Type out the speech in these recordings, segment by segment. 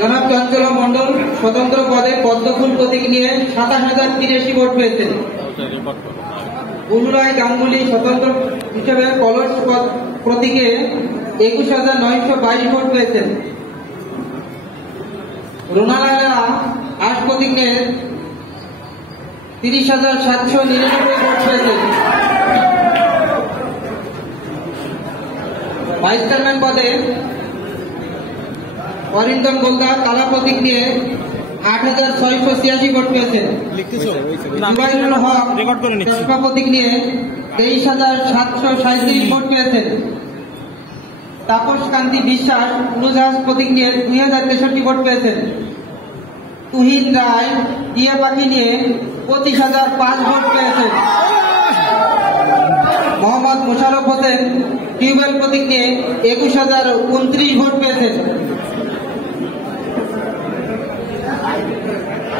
জনাব চঞ্চল মন্ডল স্বতন্ত্র পদে পদ্মফুল প্রতীক নিয়ে ২৭,০৮৩ ভোট পেয়েছেন। বুলুরায় গাঙ্গুলি স্বতন্ত্র হিসেবে কলস প্রতীকে ২১,৯২২ ভোট পেয়েছেন। রুনালালা আশ প্রতীক নিয়ে ৩০,৭৯৯ ভোট পেয়েছেন। ভাইস চেয়ারম্যান পদে অরিন্দম গোলদার কালা প্রতীক নিয়ে ৮,৬৮৬ ভোট পেয়েছেন। জুবাইরুল হক চেষ্টা প্রতীক নিয়ে ২৩,৭৩৭ ভোট পেয়েছেন। তাপস কান্তি বিশ্বাস উড়োজাহাজ প্রতীক নিয়ে ২,০৬৩ ভোট পেয়েছেন। তুহিন রায় টিয়া পাখি নিয়ে ২৫,০০৫ ভোট পেয়েছেন। মোহাম্মদ মোশাররফ হোসেন টিউবওয়েল প্রতীক নিয়ে ২১,০২৯ ভোট পেয়েছেন।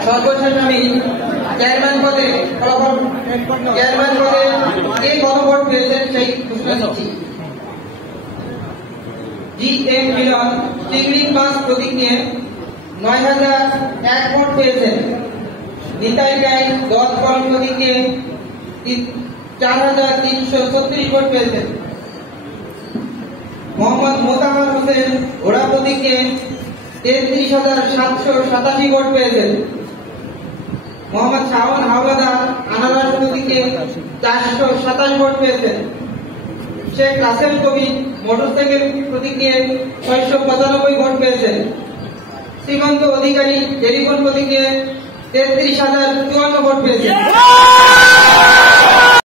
সর্বশেষ আমি চেয়ারম্যান পদে কে কত ভোট পেয়েছেন সেই ঘোষণা দিচ্ছি। জি.এম. মিলন চিংড়ি মাছ প্রতীক নিয়ে ৯,০০১ ভোট পেয়েছেন। নিতাই রায় দশ কলম প্রতীক নিয়ে ৪,৩৩৬ ভোট পেয়েছেন। মোহাম্মদ মোতাহার হোসেন ঘোড়া প্রতীক নিয়ে ৩৩,৭৮৭ ভোট পেয়েছেন। মোহাম্মদ শাওন হাওলাদার আনারস প্রতীকে ৪২৭ ভোট পেয়েছেন। শেখ রাসেল কবির মোটরসাইকেল প্রতীক নিয়ে ৬৯৫ ভোট পেয়েছেন। শ্রীমন্ত অধিকারী টেলিফোন প্রতীক নিয়ে ৩৩,০৫৪ ভোট পেয়েছেন।